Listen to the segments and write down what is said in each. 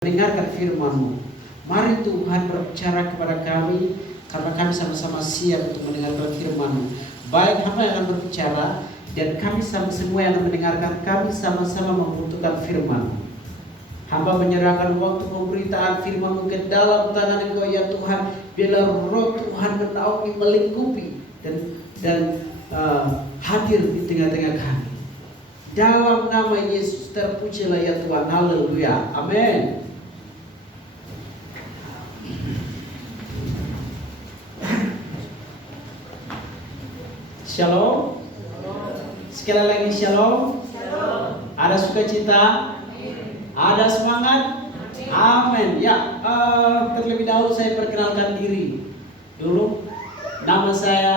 mendengarkan firman-Mu. Mari Tuhan berbicara kepada kami, karena kami sama-sama siap untuk mendengarkan firman-Mu. Baik hamba yang akan berbicara dan kami semua yang akan mendengarkan, kami sama-sama membutuhkan firman-Mu. Hamba menyerahkan waktu pemberitaan firman-Mu ke dalam tangan Engkau ya Tuhan. Biarlah roh Tuhan menaungi, melingkupi dan hadir di tengah-tengah kami. Dalam nama Yesus terpujilah ya Tuhan. Haleluya. Amin. Shalom. Sekali lagi shalom. Ada sukacita? Ada semangat? Amin. Ya, terlebih dahulu saya perkenalkan diri dulu. Nama saya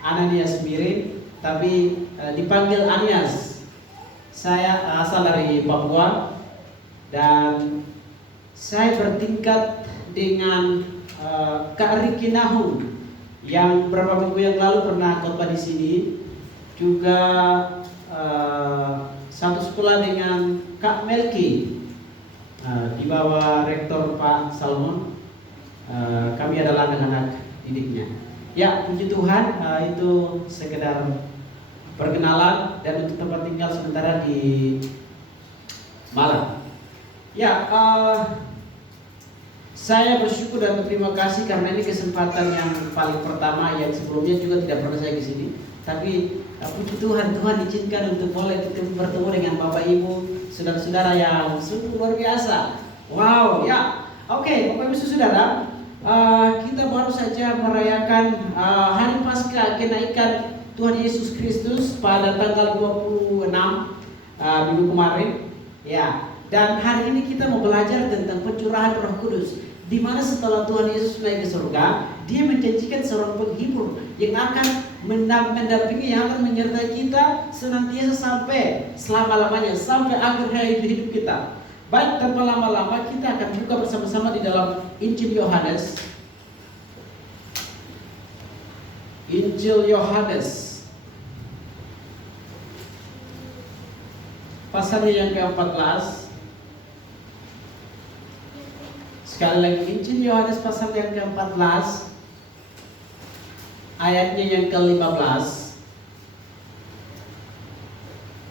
Ananias Mirin, tapi dipanggil Anias. Saya asal dari Papua dan saya bertingkat dengan Kak Riki Nahum yang beberapa minggu yang lalu pernah khotbah di sini. Juga satu sekolah dengan Kak Melki di bawah rektor Pak Salmon. Kami adalah anak-anak didiknya. Ya, puji Tuhan, itu sekedar perkenalan dan untuk tempat tinggal sementara di Malang. Ya, saya bersyukur dan berterima kasih karena ini kesempatan yang paling pertama, yang sebelumnya juga tidak pernah saya ke sini. Tapi puji Tuhan, Tuhan izinkan untuk boleh bertemu dengan Bapak Ibu, saudara-saudara yang sungguh luar biasa. Wow, ya. Oke, Bapak Ibu saudara, kita baru saja merayakan hari Paskah, kenaikan Tuhan Yesus Kristus pada tanggal 26 minggu kemarin. Ya, dan hari ini kita mau belajar tentang pencurahan Roh Kudus, di mana setelah Tuhan Yesus naik ke surga, Dia menjanjikan seorang penghibur yang akan mendampingi, yang akan menyertai kita senantiasa sampai selama-lamanya, sampai akhir hidup kita. Baik, tanpa lama-lama kita akan buka bersama-sama di dalam Injil Yohanes. Injil Yohanes pasalnya yang ke-14. Sekali lagi, Injil Yohanes pasal yang ke-14, ayatnya yang ke-15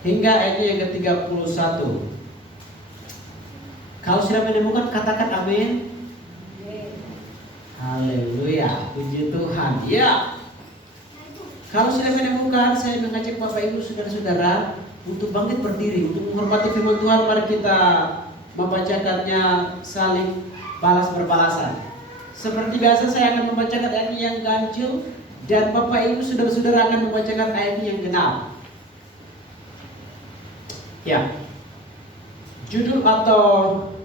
hingga ayatnya yang ke-31. Kalau sudah menemukan, katakan amin. Haleluya, puji Tuhan. Ya, kalau sudah menemukan, saya mengajak Bapak Ibu saudara-saudara untuk bangkit berdiri, untuk menghormati firman Tuhan. Mari kita membacakannya saling balas berbalasan. Seperti biasa saya akan membacakan ayat yang ganjil dan Bapak Ibu saudara-saudara akan membacakan ayat yang genap. Ya, judul atau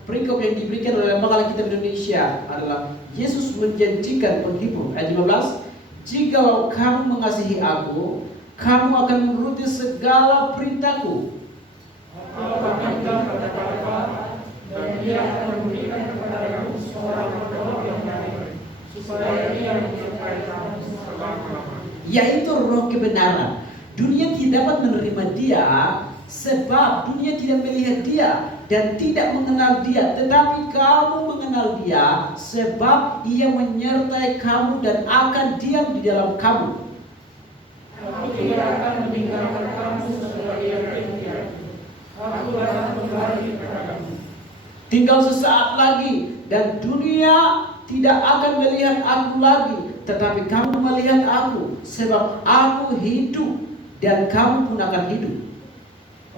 perikop yang diberikan oleh Lembaga Alkitab Indonesia adalah Yesus menjanjikan penghibur. Ayat 15, jikalau kamu mengasihi aku, kamu akan menuruti segala perintahku. Aku akan bilang kata-kata dan Dia akan memberikan kepada kamu seorang roh yang baik, supaya Dia menyertai kamu selama-lamanya, yaitu roh kebenaran. Dunia tidak dapat menerima Dia, sebab dunia tidak melihat Dia dan tidak mengenal Dia. Tetapi kamu mengenal Dia, sebab Ia menyertai kamu dan akan diam di dalam kamu. Aku tidak akan meninggalkan kamu setelah Ia pergi. Aku akan kembali kepadamu. Tinggal sesaat lagi dan dunia tidak akan melihat aku lagi, tetapi kamu melihat aku, sebab aku hidup dan kamu pun akan hidup.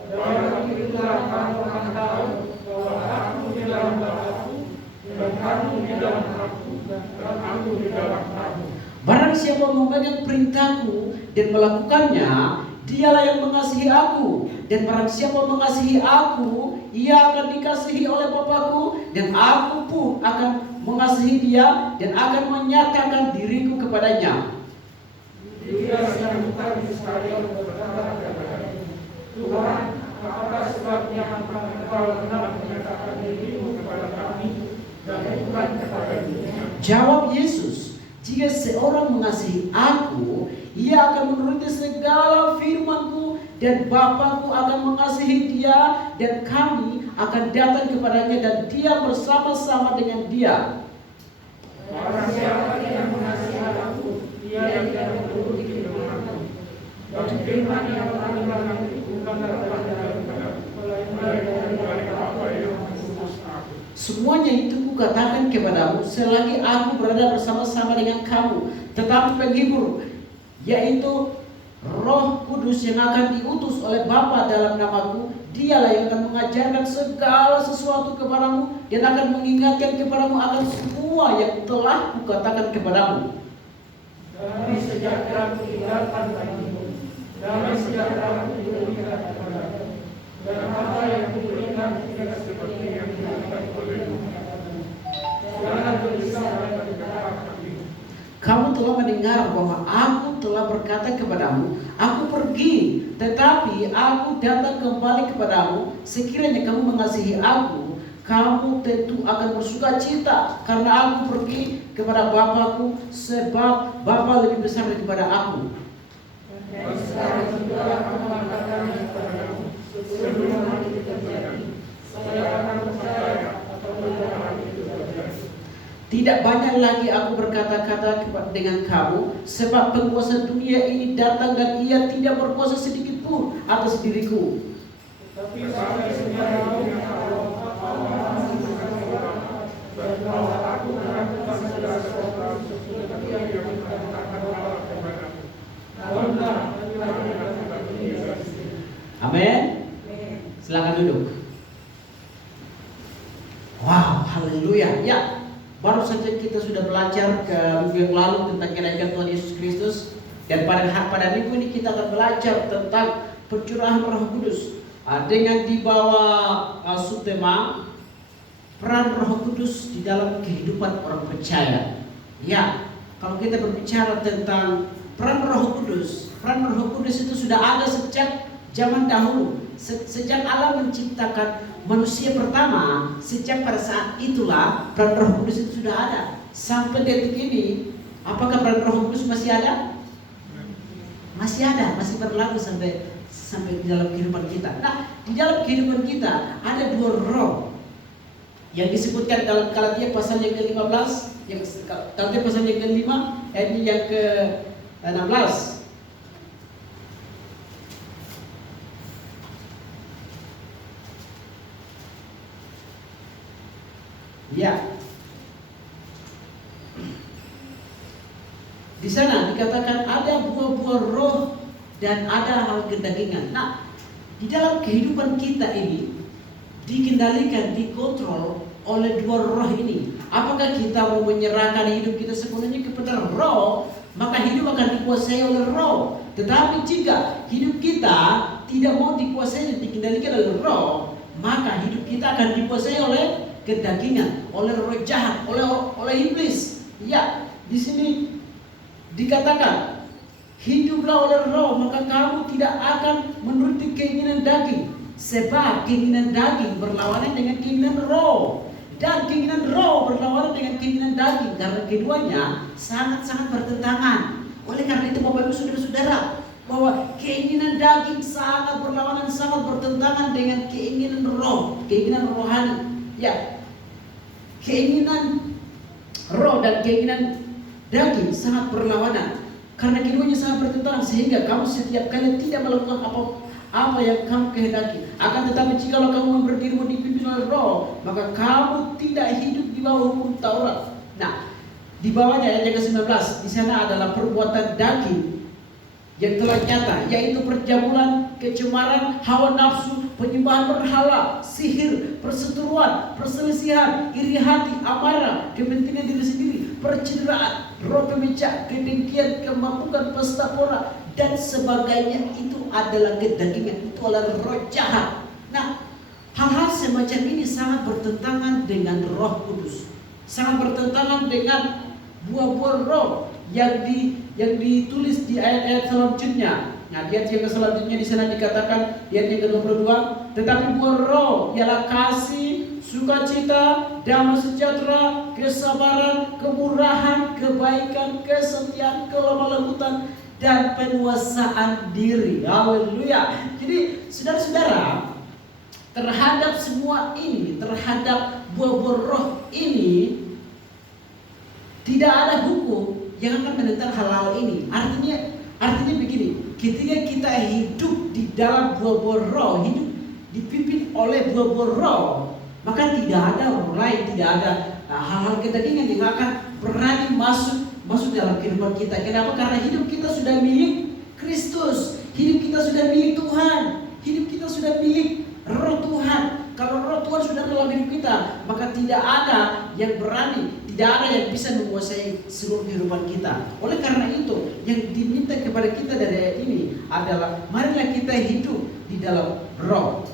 Pada waktu itulah kamu akan tahu bahwa aku di dalam Bapa-Ku dan kamu di dalam aku dan aku di dalam kamu. Barang siapa memegang perintahku dan melakukannya, dialah yang mengasihi aku. Dan barang siapa mengasihi aku, ia akan dikasihi oleh Bapa-Ku, dan aku pun akan mengasihi dia dan akan menyatakan diriku kepadanya. Dia yang bukan sekalian berkata kepadanya, Tuhan, apakah sebabnya engkau hendak menyatakan dirimu kepada kami dan bukan kepada dunia? Jawab Yesus, jika seorang mengasihi aku, ia akan menuruti segala firman-Ku, dan Bapa-Ku akan mengasihi dia, dan kami akan datang kepadanya dan dia bersama-sama dengan dia. Barang siapa yang mengasihi aku, dia tidak menuruti firman-Ku. Dan firman yang kami bilang bukan daripada daripada, melainkan daripada Bapa yang mengutus aku. Semuanya itu kukatakan kepadamu selagi aku berada bersama-sama dengan kamu. Tetapi penghibur, yaitu Roh Kudus yang akan diutus oleh Bapa dalam namaku, dialah yang akan mengajarkan segala sesuatu kepadamu dan akan mengingatkan kepadamu akan semua yang telah kukatakan kepadamu. Damai sejahtera kutinggalkan bagimu, damai sejahtera kuberikan kepadamu. Dan apa yang kuberikan tidak seperti yang diberikan olehmu. Jangan gelisah dan bergerak hatimu. Kamu telah mendengar bahwa aku telah berkata kepadamu, aku pergi, tetapi aku datang kembali kepadamu. Sekiranya kamu mengasihi aku, kamu tentu akan bersuka cita, karena aku pergi kepada Bapa-Ku, sebab Bapa lebih besar daripada aku. Dan sekarang juga aku mengatakannya kepadamu, sebelum hal itu terjadi, saya akan percaya apabila hal itu terjadi. Tidak banyak lagi aku berkata-kata dengan kamu, sebab penguasa dunia ini datang dan ia tidak berkuasa sedikit pun atas diriku. Tapi sampai sekarang yang Allah dan bahwa aku melakukan segala sesuatu seperti yang dikatakan Allah kepadaku. Namunlah kami akan dunia. Amin. Silakan duduk. Wow, haleluya. Ya. Baru saja kita sudah belajar ke minggu yang lalu tentang kenaikan Tuhan Yesus Kristus, dan pada minggu ini kita akan belajar tentang pencurahan Roh Kudus dengan dibawa subtema peran Roh Kudus di dalam kehidupan orang percaya. Ya, kalau kita berbicara tentang peran Roh Kudus itu sudah ada sejak zaman dahulu, sejak Allah menciptakan manusia pertama. Sejak pada saat itulah peran Roh Kudus itu sudah ada. Sampai detik ini, apakah peran Roh Kudus masih ada? Masih ada, masih berlaku sampai di dalam kehidupan kita. Nah, di dalam kehidupan kita ada dua roh yang disebutkan dalam Galatia pasal yang ke-15, yang Galatia pasal yang ke-5, ayat yang ke-16. Ya. Di sana dikatakan ada buah-buah roh dan ada hal kedagingan. Nah, di dalam kehidupan kita ini dikendalikan, dikontrol oleh dua roh ini. Apakah kita mau menyerahkan hidup kita sepenuhnya kepada roh, maka hidup akan dikuasai oleh roh. Tetapi jika hidup kita tidak mau dikuasai dan dikendalikan oleh roh, maka hidup kita akan dikuasai oleh kedagingan, oleh roh jahat, oleh iblis. Ya, di sini dikatakan hiduplah oleh roh, maka kamu tidak akan menuruti keinginan daging, sebab keinginan daging berlawanan dengan keinginan roh, dan keinginan roh berlawanan dengan keinginan daging, karena keduanya sangat-sangat bertentangan. Oleh karena itu Bapak Ibu saudara-saudara, bahwa keinginan daging sangat berlawanan, sangat bertentangan dengan keinginan roh, keinginan rohani. Ya, keinginan roh dan keinginan daging sangat berlawanan, karena keduanya sangat bertentangan, sehingga kamu setiap kali tidak melakukan apa yang kamu kehendaki. Akan tetapi jikalau kamu berdiri dipimpin oleh roh, maka kamu tidak hidup di bawah hukum Taurat. Nah, di bawahnya ayat yang ke-19, di sana adalah perbuatan daging yang telah nyata, yaitu perjamulan, kecemaran, hawa nafsu, penyembahan berhala, sihir, perseteruan, perselisihan, iri hati, amarah, kepentingan diri sendiri, percideraan, roh pemecah, kedengkian, kemabukkan, pesta pora, dan sebagainya. Itu adalah kedagingan, itu adalah roh jahat. Nah, hal-hal semacam ini sangat bertentangan dengan Roh Kudus, sangat bertentangan dengan buah-buah roh yang ditulis di ayat-ayat selanjutnya. Nah, di ayat yang selanjutnya di sana dikatakan, di ayat yang ke-22, tetapi buah roh ialah kasih, sukacita, damai sejahtera, kesabaran, kemurahan, kebaikan, kesetiaan, kelemah lembutan, dan penguasaan diri. Haleluya. Jadi, saudara-saudara, terhadap semua ini, terhadap buah-buah roh ini, tidak ada hukum yang akan menentang hal-hal ini. Artinya begini, ketika kita hidup di dalam buah-buah roh, hidup dipimpin oleh buah-buah roh, maka tidak ada orang lain, tidak ada hal-hal kedagingan yang akan berani masuk dalam kehidupan kita. Kenapa? Karena hidup kita sudah milik Kristus, hidup kita sudah milik Tuhan, hidup kita sudah milik Roh Tuhan. Kalau Roh Tuhan sudah dalam hidup kita, maka tidak ada yang berani, tidak ada yang bisa menguasai seluruh kehidupan kita. Oleh karena itu, yang diminta kepada kita dari ayat ini adalah marilah kita hidup di dalam Roh.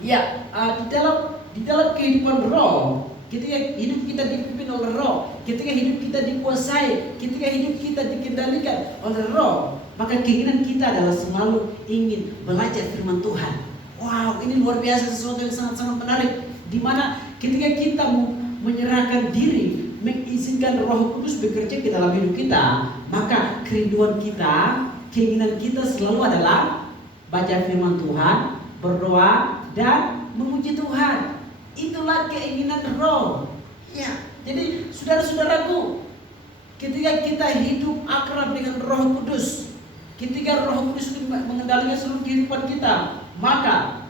Ya, di dalam kehidupan Roh, ketika hidup kita dipimpin oleh Roh, ketika hidup kita dikuasai, ketika hidup kita dikendalikan oleh Roh, maka keinginan kita adalah selalu ingin belajar firman Tuhan. Wow, ini luar biasa, sesuatu yang sangat-sangat menarik. Di mana ketika kita menyerahkan diri, mengizinkan Roh Kudus bekerja ke dalam hidup kita, maka kerinduan kita, keinginan kita selalu adalah baca firman Tuhan, berdoa, dan memuji Tuhan. Itulah keinginan Roh. Ya, jadi saudara-saudaraku, ketika kita hidup akrab dengan Roh Kudus, ketika Roh Kudus mengendalikan seluruh kehidupan kita, maka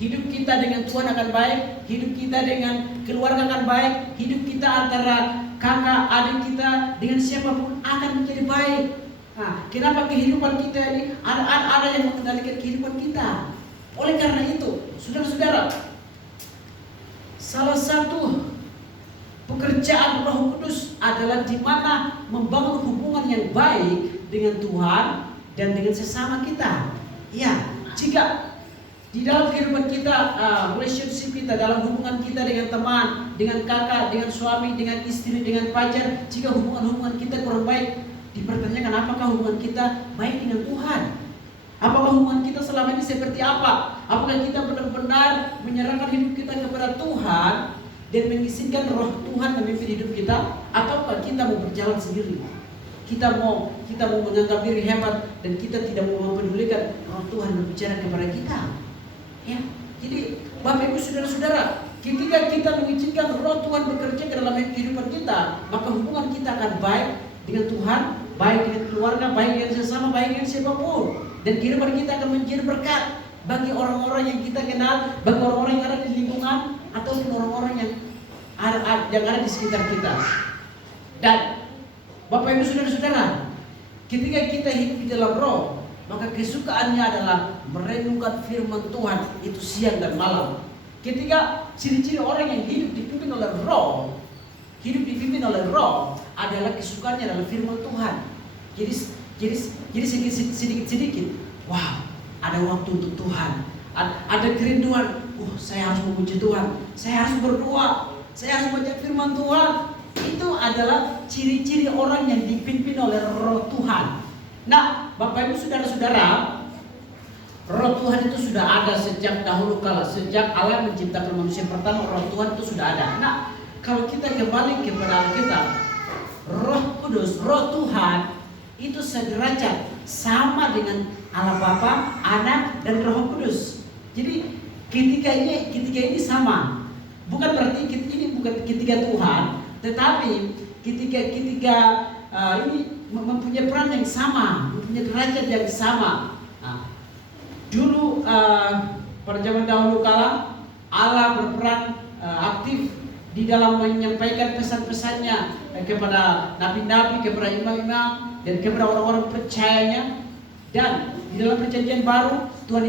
hidup kita dengan Tuhan akan baik, hidup kita dengan keluarga akan baik, hidup kita antara kakak, adik kita dengan siapapun akan menjadi baik. Nah, kenapa kehidupan kita ini ada yang mengendalikan kehidupan kita? Oleh karena itu, saudara-saudara, salah satu pekerjaan Roh Kudus adalah di mana membangun hubungan yang baik dengan Tuhan dan dengan sesama kita. Ya, jika di dalam kehidupan kita, relationship kita, dalam hubungan kita dengan teman, dengan kakak, dengan suami, dengan istri, dengan pacar, jika hubungan-hubungan kita kurang baik, dipertanyakan apakah hubungan kita baik dengan Tuhan? Apakah hubungan kita selama ini seperti apa? Apakah kita benar-benar menyerahkan hidup kita kepada Tuhan dan mengizinkan Roh Tuhan memimpin hidup kita? Ataukah kita mau berjalan sendiri? Kita mau menganggap diri hebat dan kita tidak mau mempedulikan Roh Tuhan berbicara kepada kita. Ya, jadi Bapak Ibu saudara-saudara, ketika kita mengizinkan Roh Tuhan bekerja ke dalam kehidupan kita, maka hubungan kita akan baik dengan Tuhan, baik dengan keluarga, baik dengan sesama, baik dengan siapapun, dan kehidupan kita akan menjadi berkat bagi orang-orang yang kita kenal, bagi orang-orang yang ada di lingkungan ataupun orang-orang yang ada di sekitar kita. Dan Bapak Ibu saudara-saudara, ketika kita hidup di dalam Roh, maka kesukaannya adalah merenungkan firman Tuhan itu siang dan malam. Ketika ciri-ciri orang yang hidup dipimpin oleh Roh, adalah kesukaannya adalah firman Tuhan. Jadi sedikit-sedikit, wow, ada waktu untuk Tuhan, ada kerinduan. Saya harus memuji Tuhan, saya harus berdoa, saya harus baca firman Tuhan. Itu adalah ciri-ciri orang yang dipimpin oleh Roh Tuhan. Nah, Bapak Ibu saudara-saudara, Roh Tuhan itu sudah ada sejak dahulu kala, sejak Allah menciptakan manusia pertama, Roh Tuhan itu sudah ada. Nah, kalau kita kembali kepada Alkitab, Roh Kudus, Roh Tuhan itu sederajat sama dengan Allah Bapa, Anak, dan Roh Kudus. Jadi ketika ini sama. Bukan berarti ini bukan ketiga Tuhan, tetapi ketika ini mempunyai peran yang sama, mempunyai derajat yang sama. Nah, dulu pada zaman dahulu kala Allah berperan aktif di dalam menyampaikan pesan-pesannya kepada nabi-nabi, kepada imam-imam, dan kepada orang-orang percayanya. Dan di dalam perjanjian baru Tuhan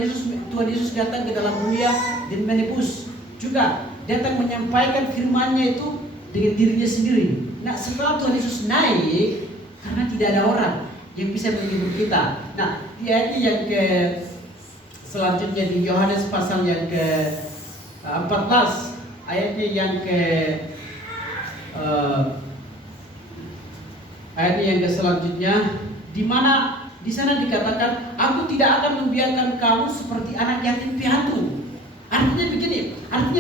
Yesus datang ke dalam dunia dan menebus, juga datang menyampaikan firman-Nya itu dengan dirinya sendiri. Nah, setelah Tuhan Yesus naik, karena tidak ada orang yang bisa menghibur kita. Nah, di ayat yang ke selanjutnya di Yohanes pasal yang ke 14, ayatnya yang ke selanjutnya, di mana di sana dikatakan, aku tidak akan membiarkan kamu seperti anak yatim piatu. Artinya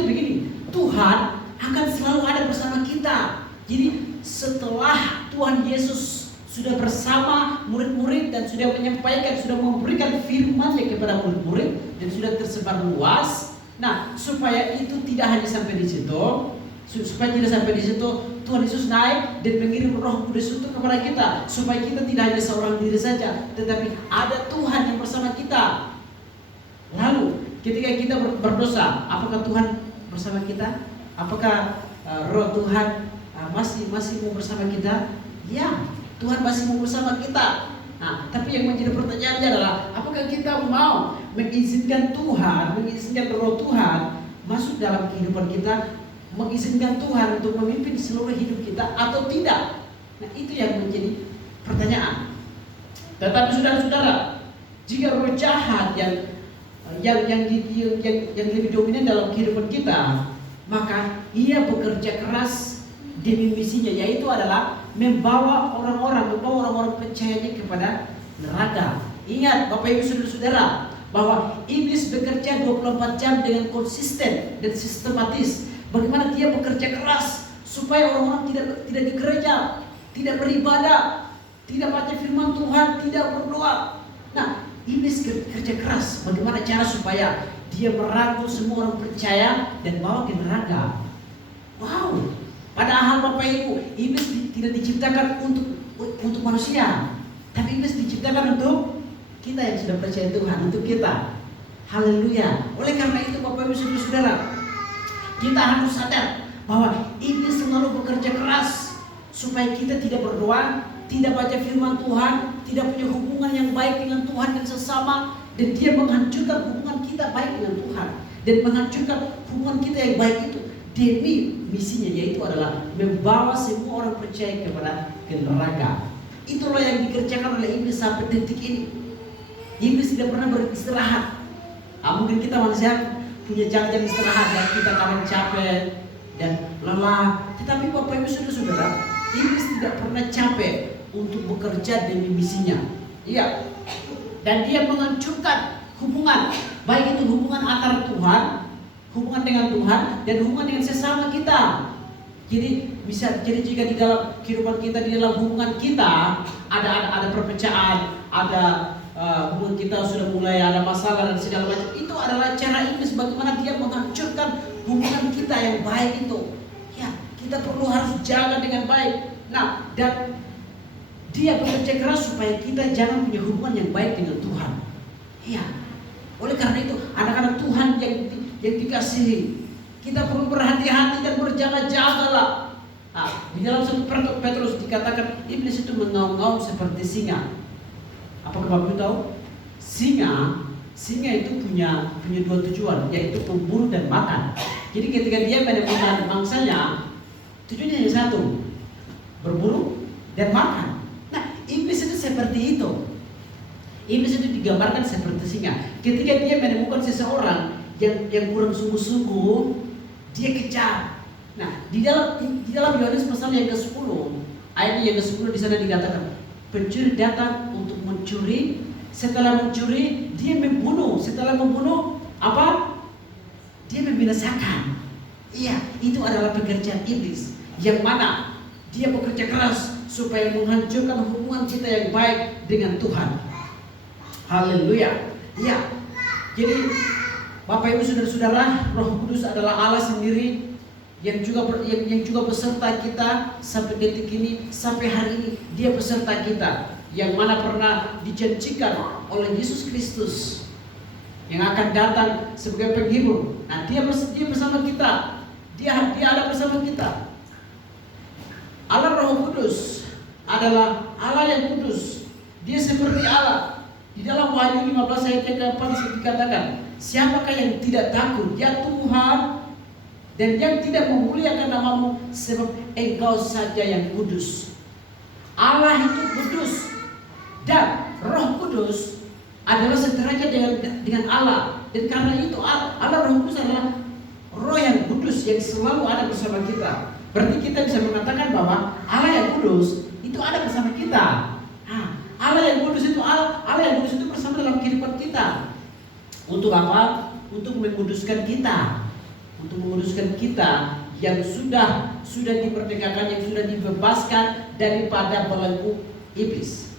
begini, Tuhan akan selalu ada bersama kita. Jadi setelah Tuhan Yesus sudah bersama murid-murid dan sudah menyampaikan, sudah memberikan firman-Nya kepada murid-murid dan sudah tersebar luas, Nah, supaya itu tidak hanya sampai di situ, supaya tidak sampai di situ, Tuhan Yesus naik dan mengirim Roh Kudus itu kepada kita, supaya kita tidak hanya seorang diri saja, tetapi ada Tuhan yang bersama kita. Lalu ketika kita berdosa, apakah Tuhan bersama kita? Apakah Roh Tuhan masih mau bersama kita? Ya, Tuhan masih mau bersama kita. Nah, tapi yang menjadi pertanyaannya adalah, apakah kita mau mengizinkan Tuhan, mengizinkan Roh Tuhan masuk dalam kehidupan kita, mengizinkan Tuhan untuk memimpin seluruh hidup kita atau tidak? Nah, itu yang menjadi pertanyaan. Tetapi saudara-saudara, jika roh jahat yang lebih dominan dalam kehidupan kita, maka ia bekerja keras demi misinya, yaitu adalah membawa orang-orang percayanya kepada neraka. Ingat Bapak Ibu Saudara-saudara, bahwa iblis bekerja 24 jam dengan konsisten dan sistematis. Bagaimana dia bekerja keras supaya orang-orang tidak di gereja, tidak beribadah, tidak baca firman Tuhan, tidak berdoa. Nah, iblis kerja keras. Bagaimana cara supaya dia merangkul semua orang percaya dan bawa ke neraka? Wow. Padahal Bapak Ibu, iblis tidak diciptakan untuk manusia, tapi iblis diciptakan untuk kita yang sudah percaya Tuhan, untuk kita. Haleluya. Oleh karena itu Bapak Ibu Saudara, kita harus sadar bahwa iblis selalu bekerja keras supaya kita tidak berdoa, tidak baca firman Tuhan, tidak punya hubungan yang baik dengan Tuhan dan sesama, dan dia menghancurkan hubungan kita baik dengan Tuhan dan menghancurkan hubungan kita yang baik itu demi misinya, yaitu adalah membawa semua orang percaya kepada neraka. Itulah yang dikerjakan oleh iblis sampai detik ini. Iblis tidak pernah beristirahat. Mungkin kita manusia punya jam-jam istirahat dan kita kadang capek dan lelah. Tetapi Bapak Ibu Saudara, iblis tidak pernah capek untuk bekerja demi misinya. Iya. Dan dia menghancurkan hubungan, baik itu hubungan antara Tuhan, hubungan dengan Tuhan, dan hubungan dengan sesama kita. Jadi jika di dalam kehidupan kita, di dalam hubungan kita ada perpecahan, ada hubungan kita sudah mulai ada masalah dan segala macam, itu adalah cara iblis bagaimana dia menghancurkan hubungan kita yang baik itu. Ya, kita harus jaga dengan baik. Nah, dan dia bekerja keras supaya kita jangan punya hubungan yang baik dengan Tuhan. Iya. Oleh karena itu, anak-anak Tuhan yang dikasihi, kita perlu berhati-hati dan berjaga-jagalah. Di dalam 1 Petrus dikatakan iblis itu mengaum-ngaum seperti singa. Apakah Bapak tahu? Singa itu punya dua tujuan, yaitu memburu dan makan. Jadi ketika dia menemukan mangsanya, tujuannya hanya satu, berburu dan makan. Nah, iblis itu seperti itu. Iblis itu digambarkan seperti singa. Ketika dia menemukan seseorang yang kurang sungguh-sungguh, dia kejar. Nah, di dalam Yohanes pasal yang ke-10, ayat yang ke-10 di sana dikatakan, pencuri datang untuk mencuri, setelah mencuri dia membunuh, setelah membunuh apa? Dia membinasakan. Iya, itu adalah pekerjaan iblis, yang mana dia bekerja keras supaya menghancurkan hubungan kita yang baik dengan Tuhan. Haleluya. Ya. Jadi Bapak Ibu Saudara-saudara, Roh Kudus adalah Allah sendiri yang juga beserta kita sampai detik ini, sampai hari ini. Dia beserta kita, yang mana pernah dijanjikan oleh Yesus Kristus yang akan datang sebagai penghibur. Nah, dia bersama kita. Dia ada bersama kita. Allah Roh Kudus adalah Allah yang kudus. Dia seperti Allah. Di dalam Wahyu 15 ayat yang ke-4 dikatakan, siapakah yang tidak takut, ya Tuhan, dan yang tidak memuliakan namamu, sebab Engkau saja yang kudus. Allah itu kudus, dan Roh Kudus adalah sederajat dengan Allah. Dan karena itu Allah Roh Kudus adalah Roh yang kudus yang selalu ada bersama kita. Berarti kita bisa mengatakan bahwa Allah yang kudus itu ada bersama kita. Allah yang kudus itu bersama dalam kehidupan kita. Untuk apa? Untuk menguduskan kita. Untuk menguduskan kita yang sudah diperdekakan, yang sudah dibebaskan daripada belenggu iblis.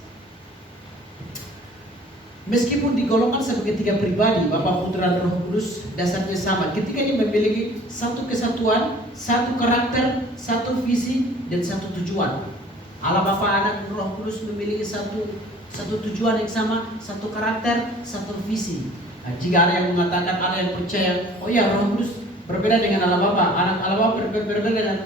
Meskipun digolongkan sebagai tiga pribadi, Bapa, Putra, dan Roh Kudus, dasarnya sama. Ketiganya memiliki satu kesatuan, satu karakter, satu visi, dan satu tujuan. Allah Bapa, Anak, dan Roh Kudus memiliki satu tujuan yang sama, satu karakter, satu visi. Nah, jika ada yang mengatakan, ada yang percaya, oh ya, Roh Kudus berbeda dengan Allah Bapa, Anak Allah Bapa berbeda dengan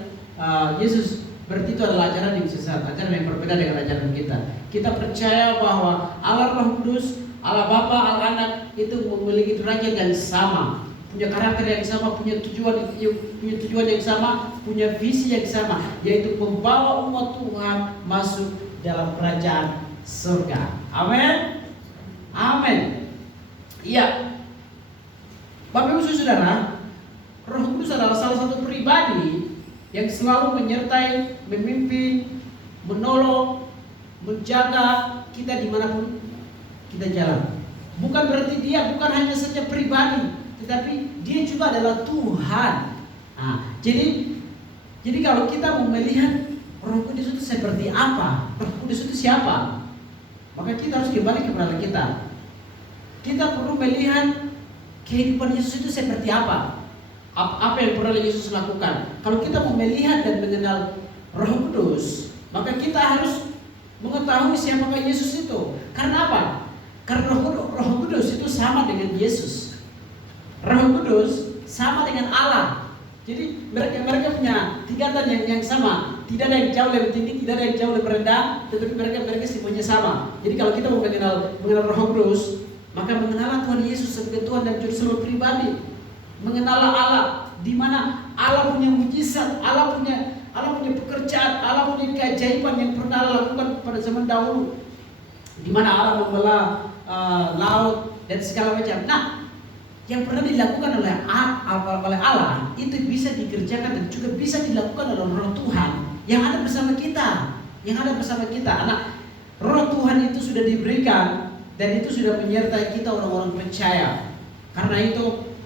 Yesus, berarti itu adalah ajaran yang sesat, ajaran yang berbeda dengan ajaran kita. Kita percaya bahwa Allah Roh Kudus, Allah Bapa, Allah Anak itu memiliki derajat yang sama, punya karakter yang sama, punya tujuan yang sama, punya visi yang sama, yaitu membawa umat Tuhan masuk dalam kerajaan surga. Amin. Amin. Iya. Bapak Ibu Saudara, Roh Kudus adalah salah satu pribadi yang selalu menyertai, memimpin, menolong, menjaga kita dimanapun kita jalan. Bukan berarti dia bukan hanya saja pribadi, tetapi dia juga adalah Tuhan. Nah, jadi kalau kita mau melihat Roh Kudus itu seperti apa, Roh Kudus itu siapa, maka kita harus kembali kepada kita. Kita perlu melihat kehidupan Yesus itu seperti apa. Apa yang pernah Yesus lakukan. Kalau kita mau melihat dan mengenal Roh Kudus, maka kita harus mengetahui siapakah Yesus itu. Karena apa? Karena Roh Kudus itu sama dengan Yesus. Roh Kudus sama dengan Allah. Jadi mereka punya tingkatan yang sama. Tidak ada yang jauh lebih tinggi, tidak ada yang jauh lebih rendah, tetapi mereka semuanya sama. Jadi kalau kita mau mengenal Roh Kudus, maka mengenal Tuhan Yesus sebagai Tuhan dan Juru Selamat pribadi. Mengenal Allah, di mana Allah punya mujizat, Allah punya pekerjaan, Allah punya keajaiban yang pernah Allah lakukan pada zaman dahulu, di mana Allah membelah laut dan segala macam. Nah, yang pernah dilakukan oleh Allah itu bisa dikerjakan dan juga bisa dilakukan oleh Roh Tuhan yang ada bersama kita, Anak, Roh Tuhan itu sudah diberikan dan itu sudah menyertai kita orang-orang percaya. Karena itu,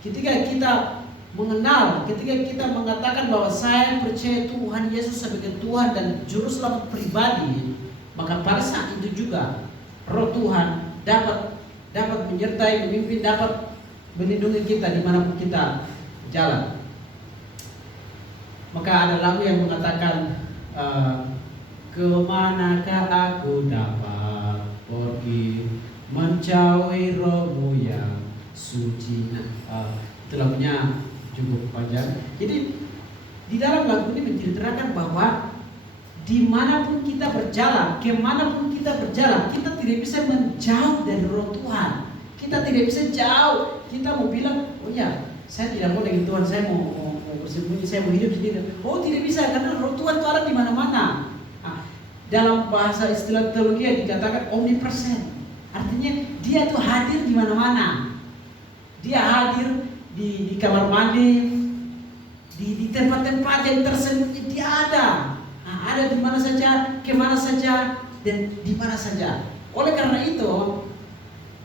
ketika kita mengenal, ketika kita mengatakan bahwa saya percaya Tuhan Yesus sebagai Tuhan dan Juru Selamat pribadi, maka pada saat itu juga Roh Tuhan dapat menyertai, memimpin, dapat melindungi kita dimanapun kita jalan. Maka ada lagu yang mengatakan, kemanakah aku dapat pergi menjauhi Roh-Mu yang suci. Itu lagunya cukup panjang. Jadi di dalam lagu ini menceritakan bahwa dimanapun kita berjalan, kemanapun kita berjalan, kita tidak bisa menjauh dari Roh Tuhan. Kita tidak bisa jauh. Kita mau bilang, oh ya, saya tidak mau dengan Tuhan, saya mau bersembunyi, saya mau hidup sendiri. Oh, tidak bisa, karena Roh Tuhan itu ada di mana-mana. Nah, dalam bahasa istilah teologi dikatakan omnipresent. Artinya dia tuh hadir di mana-mana. Dia hadir di kamar mandi, di tempat-tempat yang tersembunyi, dia ada. Nah, ada di mana saja, kemana saja, dan di mana saja. Oleh karena itu,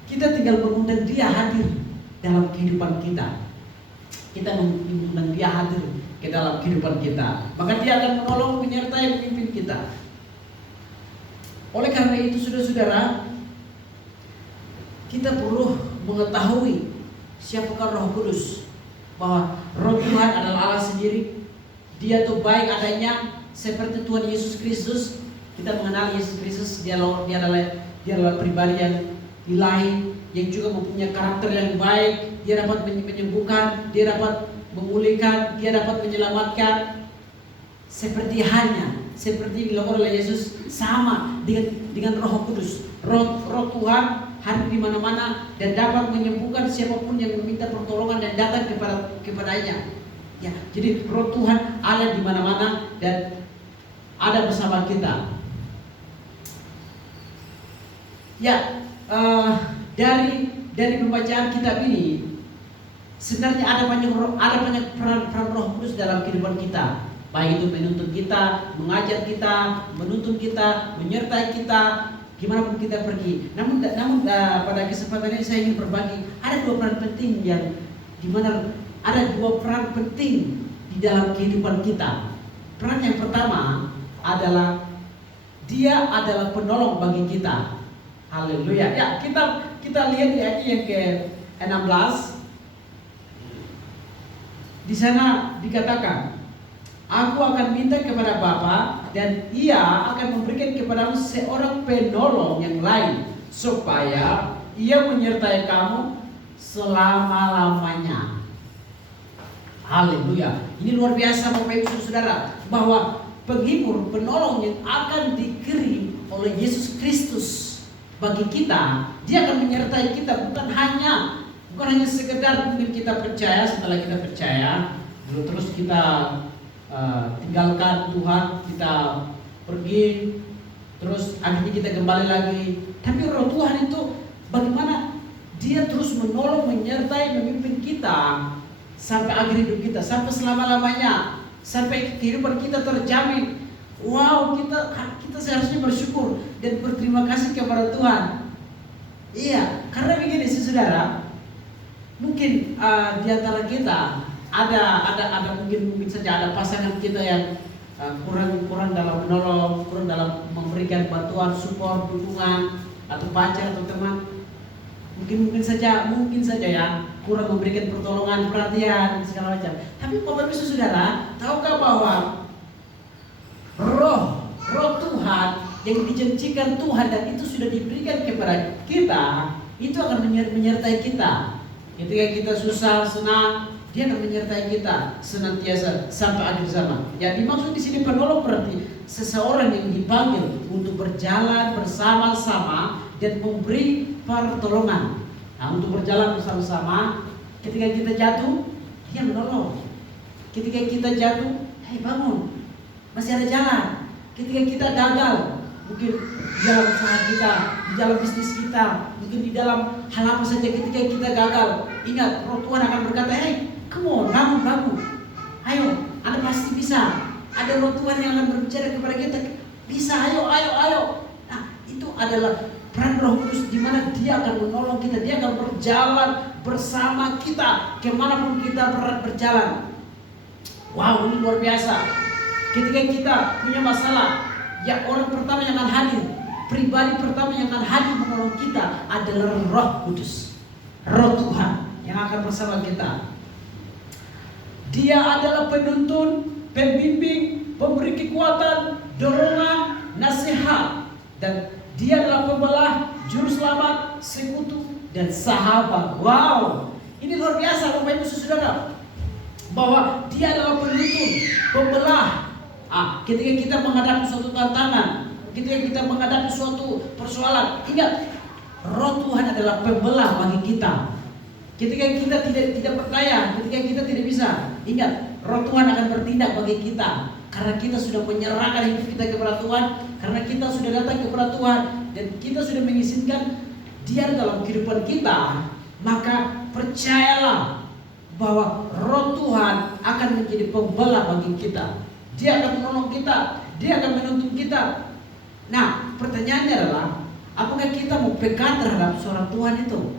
kita tinggal mengundang dia hadir dalam kehidupan kita. Kita mengundang dia hadir ke dalam kehidupan kita. Maka dia akan menolong, menyertai, memimpin kita. Oleh karena itu, saudara-saudara, kita perlu mengetahui siapakah Roh Kudus. Bahwa Roh Tuhan adalah Allah sendiri. Dia tuh baik adanya seperti Tuhan Yesus Kristus. Kita mengenal Yesus Kristus, dia adalah pribadi yang ilahi, yang juga mempunyai karakter yang baik. Dia dapat menyembuhkan, dia dapat memulihkan, dia dapat menyelamatkan. Seperti dilakukan oleh Yesus, sama dengan Roh Kudus. Roh Tuhan hadir di mana-mana dan dapat menyembuhkan siapapun yang meminta pertolongan dan datang kepadanya. Ya, jadi Roh Tuhan ada di mana-mana dan ada bersama kita. Ya, dari pembacaan kitab ini sebenarnya ada banyak peran Roh Kudus dalam kehidupan kita. Baik itu menuntun kita, mengajar kita, menuntun kita, menyertai kita dimanapun kita pergi. Namun pada kesempatan ini saya ingin berbagi ada dua peran penting di dalam kehidupan kita. Peran yang pertama adalah dia adalah penolong bagi kita. Haleluya. Ya, kita lihat di ayat yang ke-16. Di sana dikatakan, aku akan minta kepada Bapa dan Ia akan memberikan kepadamu seorang penolong yang lain, supaya Ia menyertai kamu selama-lamanya. Haleluya. Ini luar biasa Bapak Ibu Saudara, bahwa penghibur, penolong yang akan dikirim oleh Yesus Kristus bagi kita, Dia akan menyertai kita, bukan hanya sekedar mungkin kita percaya, setelah kita percaya terus kita tinggalkan Tuhan, kita pergi, terus akhirnya kita kembali lagi. Tapi Roh Tuhan itu bagaimana Dia terus menolong, menyertai, memimpin kita sampai akhir hidup kita, sampai selama-lamanya, sampai kehidupan kita terjamin. Wow, kita seharusnya bersyukur dan berterima kasih kepada Tuhan. Iya, karena begini saudara, mungkin di antara kita ada mungkin saja ada pasangan kita yang kurang dalam menolong, kurang dalam memberikan bantuan, support, dukungan, atau pacar atau teman. Mungkin saja ya kurang memberikan pertolongan, perhatian, segala macam. Tapi Bapak Ibu Saudara, tahukah bahwa roh Tuhan yang dijanjikan Tuhan dan itu sudah diberikan kepada kita, itu akan menyertai kita. Ketika kita susah, senang, Dia akan menyertai kita senantiasa sampai akhir zaman. Ya, dimaksud di sini penolong berarti seseorang yang dipanggil untuk berjalan bersama-sama dan memberi pertolongan. Nah, untuk berjalan bersama-sama, ketika kita jatuh, Dia menolong. Ketika kita jatuh, hey bangun, masih ada jalan. Ketika kita gagal, mungkin di dalam usaha kita, di dalam bisnis kita, mungkin di dalam hal apa saja, ketika kita gagal, ingat Roh Tuhan akan berkata, hey, come on, bangun, ayo, Anda pasti bisa. Ada Roh Tuhan yang akan berbicara kepada kita, bisa, ayo. Nah, itu adalah peran Roh Kudus, di mana Dia akan menolong kita, Dia akan berjalan bersama kita kemanapun kita berjalan. Wow, ini luar biasa. Ketika kita punya masalah, ya orang pertama yang akan hadir, pribadi pertama yang akan hadir menolong kita adalah Roh Kudus, Roh Tuhan yang akan bersama kita. Dia adalah penuntun, pembimbing, pemberi kekuatan, dorongan, nasihat, dan Dia adalah pembelah, juru selamat, sekutu, dan sahabat. Wow, ini luar biasa Bapak Ibu Saudara, bahwa Dia adalah penuntun, pembelah. Ketika kita menghadapi suatu tantangan, ketika kita menghadapi suatu persoalan, ingat Roh Tuhan adalah pembelah bagi kita. Ketika kita tidak berdaya, ketika kita tidak bisa, ingat Roh Tuhan akan bertindak bagi kita. Karena kita sudah menyerahkan hidup kita kepada Tuhan, karena kita sudah datang kepada Tuhan, dan kita sudah mengizinkan Dia dalam kehidupan kita, maka percayalah bahwa Roh Tuhan akan menjadi pembelah bagi kita. Dia akan menolong kita, Dia akan menuntun kita. Nah, pertanyaannya adalah, apakah kita mau pegang terhadap suara Tuhan itu?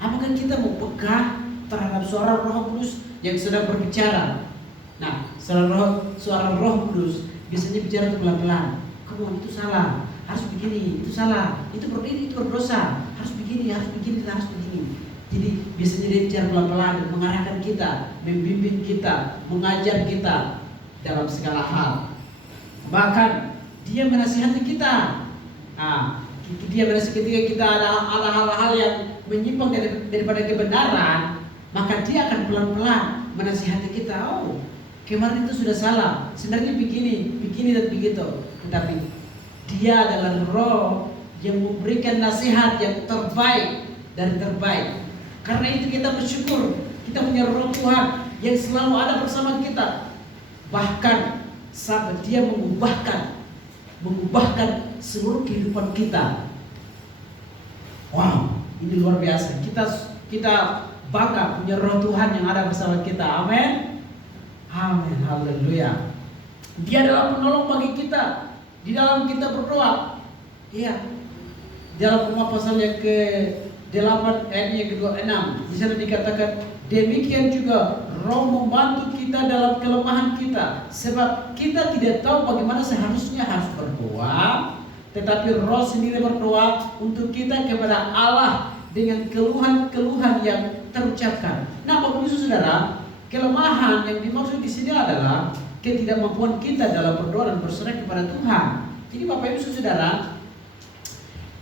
Apakah kita mau pegang terhadap suara Roh Kudus yang sedang berbicara? Nah, suara Roh Kudus biasanya bicara itu pelan-pelan. Kamu itu salah, harus begini, itu salah, itu berdosa, harus begini, harus begini. Jadi biasanya dia bicara pelan-pelan dan mengarahkan kita, membimbing kita, mengajar kita dalam segala hal. Bahkan Dia menasihati kita. Dia menasihati ketika kita ada hal-hal yang menyimpang daripada kebenaran, maka Dia akan pelan-pelan menasihati kita. Oh, kemarin itu sudah salah, sebenarnya begini dan begitu. Tetapi Dia adalah Roh yang memberikan nasihat yang terbaik dari terbaik. Karena itu kita bersyukur, kita punya Roh Tuhan yang selalu ada bersama kita. Bahkan sampai Dia mengubahkan seluruh kehidupan kita. Wow, ini luar biasa. Kita bangga punya Roh Tuhan yang ada bersama kita. Amin. Amin. Haleluya. Dia adalah penolong bagi kita di dalam kita berdoa. Iya. Dalam Roma pasal yang ke-8 ayat yang ke-26, di sana dikatakan, demikian juga Roh membantu kita dalam kelemahan kita, sebab kita tidak tahu bagaimana seharusnya harus berdoa, tetapi Roh sendiri berdoa untuk kita kepada Allah dengan keluhan-keluhan yang terucapkan. Nah, Bapak Ibu Saudara, kelemahan yang dimaksud di sini adalah ketidakmampuan kita dalam berdoa dan berserah kepada Tuhan. Jadi Bapak Ibu Saudara,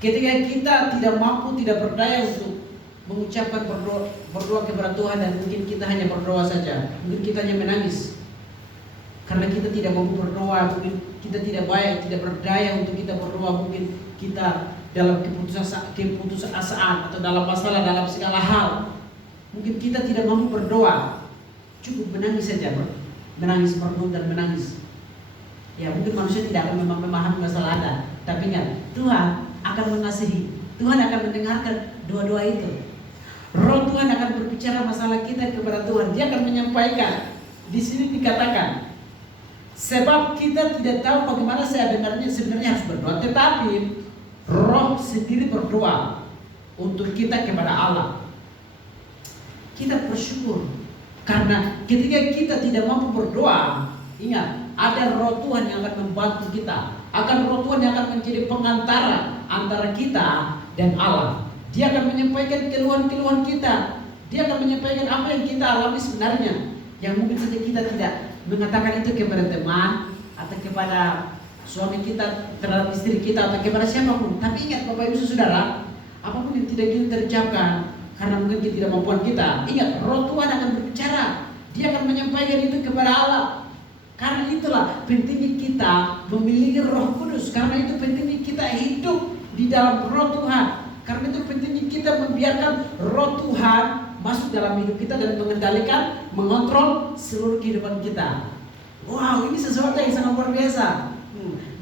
ketika kita tidak mampu, tidak berdaya untuk mengucapkan berdoa kepada Tuhan, dan mungkin kita hanya berdoa saja, mungkin kita hanya menangis karena kita tidak mampu berdoa, mungkin kita tidak baik, tidak berdaya untuk kita berdoa, mungkin kita dalam keputusasaan atau dalam masalah, dalam segala hal, mungkin kita tidak mampu berdoa, cukup menangis saja, menangis penuh dan menangis. Ya, mungkin manusia tidak akan memahami masalah Anda, tapi ingat, Tuhan akan mengasihi, Tuhan akan mendengarkan doa-doa itu. Roh Tuhan akan berbicara masalah kita kepada Tuhan, Dia akan menyampaikan. Di sini dikatakan, sebab kita tidak tahu bagaimana sebenarnya harus berdoa, tetapi Roh sendiri berdoa untuk kita kepada Allah. Kita bersyukur karena ketika kita tidak mampu berdoa, ingat, ada Roh Tuhan yang akan membantu kita. Akan Roh Tuhan yang akan menjadi pengantara antara kita dan Allah. Dia akan menyampaikan keluhan-keluhan kita. Dia akan menyampaikan apa yang kita alami sebenarnya, yang mungkin saja kita tidak mengatakan itu kepada teman atau kepada suami kita, terhadap istri kita, atau kepada siapapun. Tapi ingat Bapak Ibu Saudara, apapun yang tidak kita terucapkan karena mungkin ketidakmampuan kita, ingat, Roh Tuhan akan berbicara. Dia akan menyampaikan itu kepada Allah. Karena itulah pentingnya kita memiliki Roh Kudus. Karena itu pentingnya kita hidup di dalam Roh Tuhan. Karena itu pentingnya kita membiarkan Roh Tuhan masuk dalam hidup kita dan mengendalikan, mengontrol seluruh kehidupan kita. Wow, ini sesuatu yang sangat luar biasa.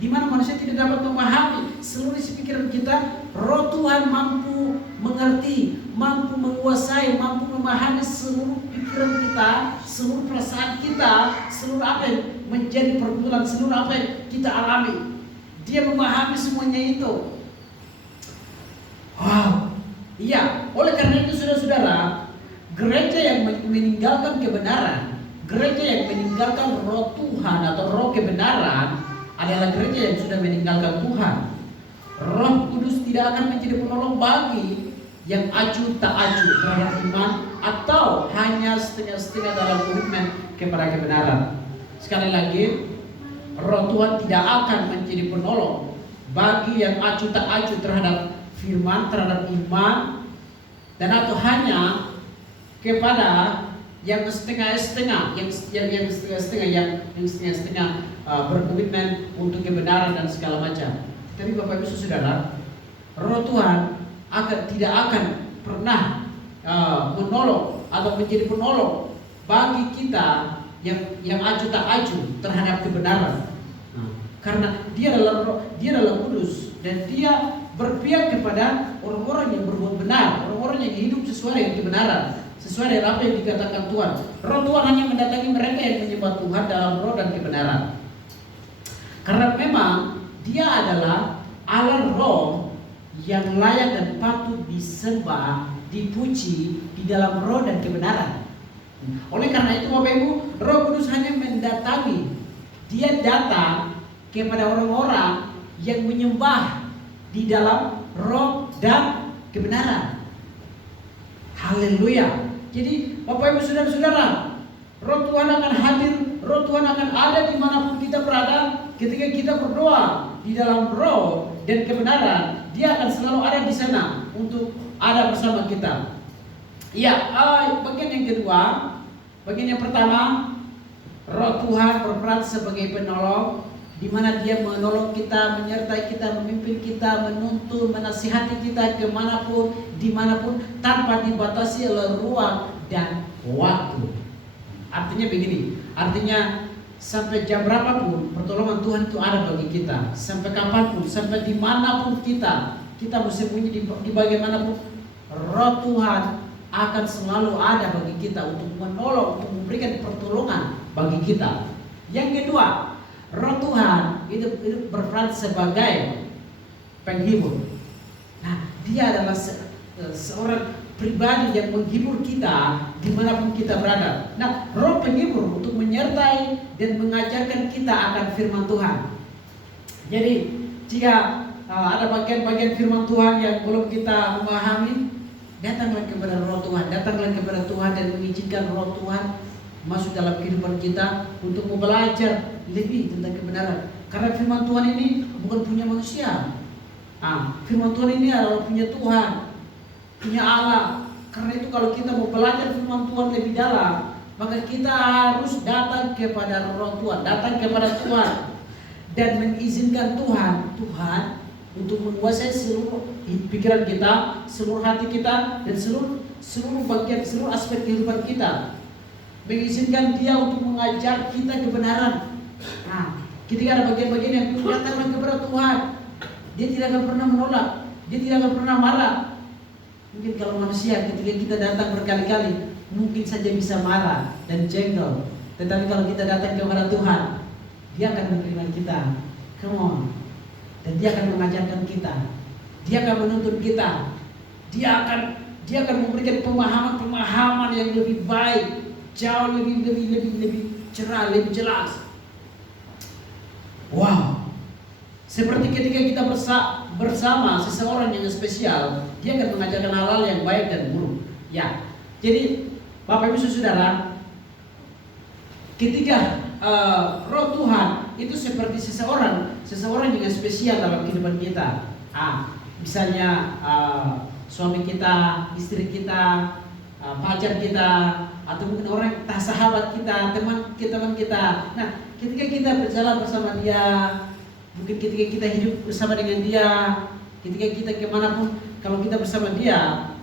Di mana manusia tidak dapat memahami seluruh isi pikiran kita. Roh Tuhan mampu mengerti, mampu menguasai, mampu memahami seluruh pikiran kita, seluruh perasaan kita, seluruh apa yang menjadi pergumulan, seluruh apa yang kita alami. Dia memahami semuanya itu. Wow, iya. Oleh karena itu saudara-saudara, gereja yang meninggalkan kebenaran, gereja yang meninggalkan Roh Tuhan atau Roh kebenaran adalah gereja yang sudah meninggalkan Tuhan. Roh Kudus tidak akan menjadi penolong bagi yang acuh tak acuh terhadap iman atau hanya setengah-setengah dalam komitmen kepada kebenaran. Sekali lagi, Roh Tuhan tidak akan menjadi penolong bagi yang acuh tak acuh terhadap firman, terhadap iman, dan atau hanya kepada yang setengah-setengah, yang setengah-setengah berkomitmen untuk kebenaran dan segala macam. Tapi Bapak Ibu Saudara, Roh Tuhan tidak akan pernah menolong atau menjadi penolong bagi kita yang acuh tak acuh terhadap kebenaran. Karena Dia adalah kudus dan Dia berpihak kepada orang-orang yang berbuat benar, orang-orang yang hidup sesuai dengan kebenaran, sesuai dengan apa yang dikatakan Tuhan. Roh Tuhan hanya mendatangi mereka yang menyembah Tuhan dalam roh dan kebenaran. Karena memang Dia adalah Allah Roh yang layak dan patut disembah, dipuji di dalam roh dan kebenaran. Oleh karena itu Bapak Ibu, Roh Kudus hanya mendatangi. Dia datang kepada orang-orang yang menyembah di dalam roh dan kebenaran. Haleluya. Jadi Bapak Ibu Saudara-saudara, Roh Tuhan akan hadir, Roh Tuhan akan ada dimanapun kita berada. Ketika kita berdoa di dalam roh dan kebenaran, Dia akan selalu ada di sana untuk ada bersama kita. Ya, bagian yang kedua, bagian yang pertama, Roh Tuhan berperan sebagai penolong, di mana Dia menolong kita, menyertai kita, memimpin kita, menuntun, menasihati kita kemanapun, dimanapun, tanpa dibatasi oleh ruang dan waktu. Artinya begini, artinya sampai jam berapapun pertolongan Tuhan itu ada bagi kita. Sampai kapanpun, sampai dimanapun kita bersembunyi di bagaimanapun, Roh Tuhan akan selalu ada bagi kita untuk menolong, untuk memberikan pertolongan bagi kita. Yang kedua, Roh Tuhan itu berperan sebagai penghibur. Nah, Dia adalah seorang pribadi yang menghibur kita dimanapun kita berada. Nah, Roh penghibur untuk menyertai dan mengajarkan kita akan firman Tuhan. Jadi jika ada bagian-bagian firman Tuhan yang belum kita memahami, datanglah kepada Roh Tuhan, datanglah kepada Tuhan dan mengizinkan Roh Tuhan masuk dalam kehidupan kita untuk belajar lebih tentang kebenaran. Karena firman Tuhan ini bukan punya manusia. Firman Tuhan ini adalah punya Tuhan, punya Allah. Karena itu kalau kita mau belajar firman Tuhan lebih dalam, maka kita harus datang kepada Roh Tuhan, datang kepada Tuhan dan mengizinkan Tuhan untuk menguasai seluruh pikiran kita, seluruh hati kita, dan seluruh bagian, seluruh aspek kehidupan kita. Mengizinkan Dia untuk mengajar kita kebenaran. Ketika ada bagian-bagian yang datanglah kepada Tuhan, Dia tidak akan pernah menolak, Dia tidak akan pernah marah. Mungkin kalau manusia ketika kita datang berkali-kali, mungkin saja bisa marah dan jengkel. Tetapi kalau kita datang kepada Tuhan, Dia akan menerima kita. Come on. Dan Dia akan mengajarkan kita, Dia akan menuntun kita, Dia akan memberikan pemahaman yang lebih baik, jauh lebih cerah, lebih jelas. Wow. Seperti ketika kita bersama seseorang yang spesial, Dia akan mengajarkan hal-hal yang baik dan buruk. Ya. Jadi Bapak Ibu Saudara, ketika Roh Tuhan itu seperti seseorang yang spesial dalam kehidupan kita. Misalnya suami kita, istri kita, pacar kita, atau mungkin orang sahabat kita, teman kita. Nah, ketika kita berjalan bersama Dia, mungkin ketika kita hidup bersama dengan Dia, ketika kita kemanapun, kalau kita bersama Dia,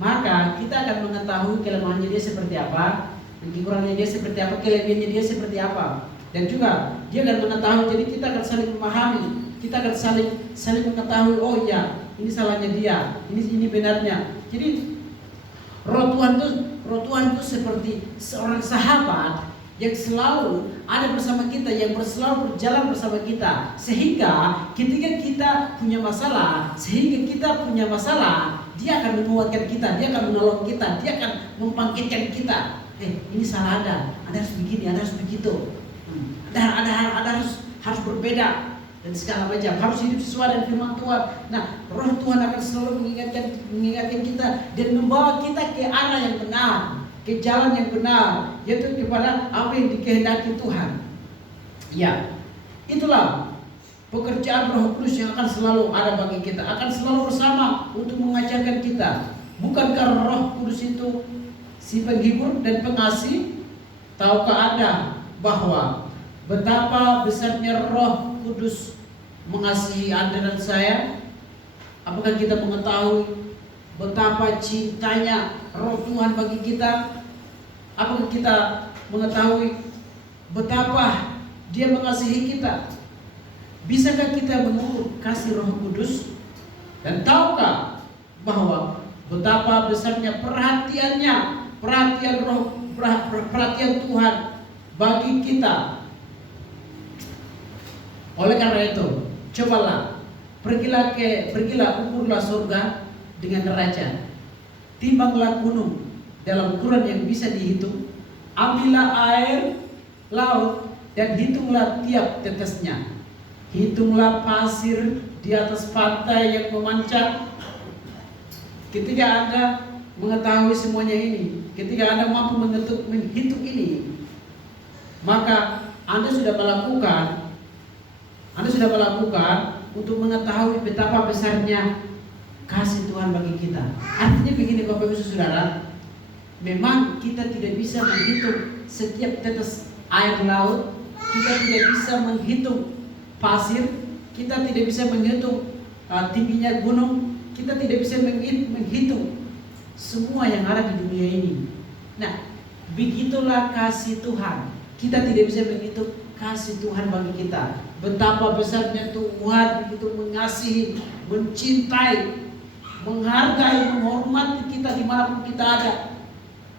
maka kita akan mengetahui kelemahannya Dia seperti apa, kekurangannya Dia seperti apa, kelebihannya Dia seperti apa. Dan juga Dia akan mengetahui, jadi kita akan saling memahami, kita akan saling mengetahui, oh iya, ini salahnya dia, ini benarnya. Jadi Roh Tuhan itu seperti seorang sahabat yang selalu ada bersama kita, yang selalu berjalan bersama kita. Sehingga ketika kita punya masalah, Dia akan menguatkan kita, Dia akan menolong kita, Dia akan membangkitkan kita. Ini salah Anda harus begini, Anda harus begitu. Anda harus berbeda dan segala macam, harus hidup sesuai dengan firman Tuhan. Nah, Roh Tuhan akan selalu mengingatkan kita dan membawa kita ke arah yang benar, ke jalan yang benar, yaitu kepada apa yang dikehendaki Tuhan. Ya, itulah pekerjaan Roh Kudus yang akan selalu ada bagi kita, akan selalu bersama untuk mengajarkan kita. Bukankah Roh Kudus itu si penghibur dan pengasih? Tahukah Anda bahwa betapa besarnya Roh Kudus mengasihi Anda dan saya? Apakah kita mengetahui betapa cintanya Roh Tuhan bagi kita? Apakah kita mengetahui betapa Dia mengasihi kita? Bisakah kita mengukur kasih Roh Kudus? Dan tahukah bahwa betapa besarnya perhatian Tuhan bagi kita? Oleh karena itu, cobalah pergilah ukurlah surga dengan neraca, timbanglah gunung dalam ukuran yang bisa dihitung, ambillah air laut dan hitunglah tiap tetesnya, hitunglah pasir di atas pantai yang memancar. Ketika Anda mengetahui semuanya ini, ketika Anda mampu menghitung ini, maka Anda sudah melakukan untuk mengetahui betapa besarnya kasih Tuhan bagi kita. Artinya begini Bapak Ibu Saudara, memang kita tidak bisa menghitung setiap tetes air laut, kita tidak bisa menghitung pasir, kita tidak bisa menghitung tingginya gunung, kita tidak bisa menghitung semua yang ada di dunia ini. Nah, begitulah kasih Tuhan. Kita tidak bisa menghitung kasih Tuhan bagi kita. Betapa besarnya Tuhan begitu mengasihi, mencintai, menghargai, menghormati kita dimanapun kita ada.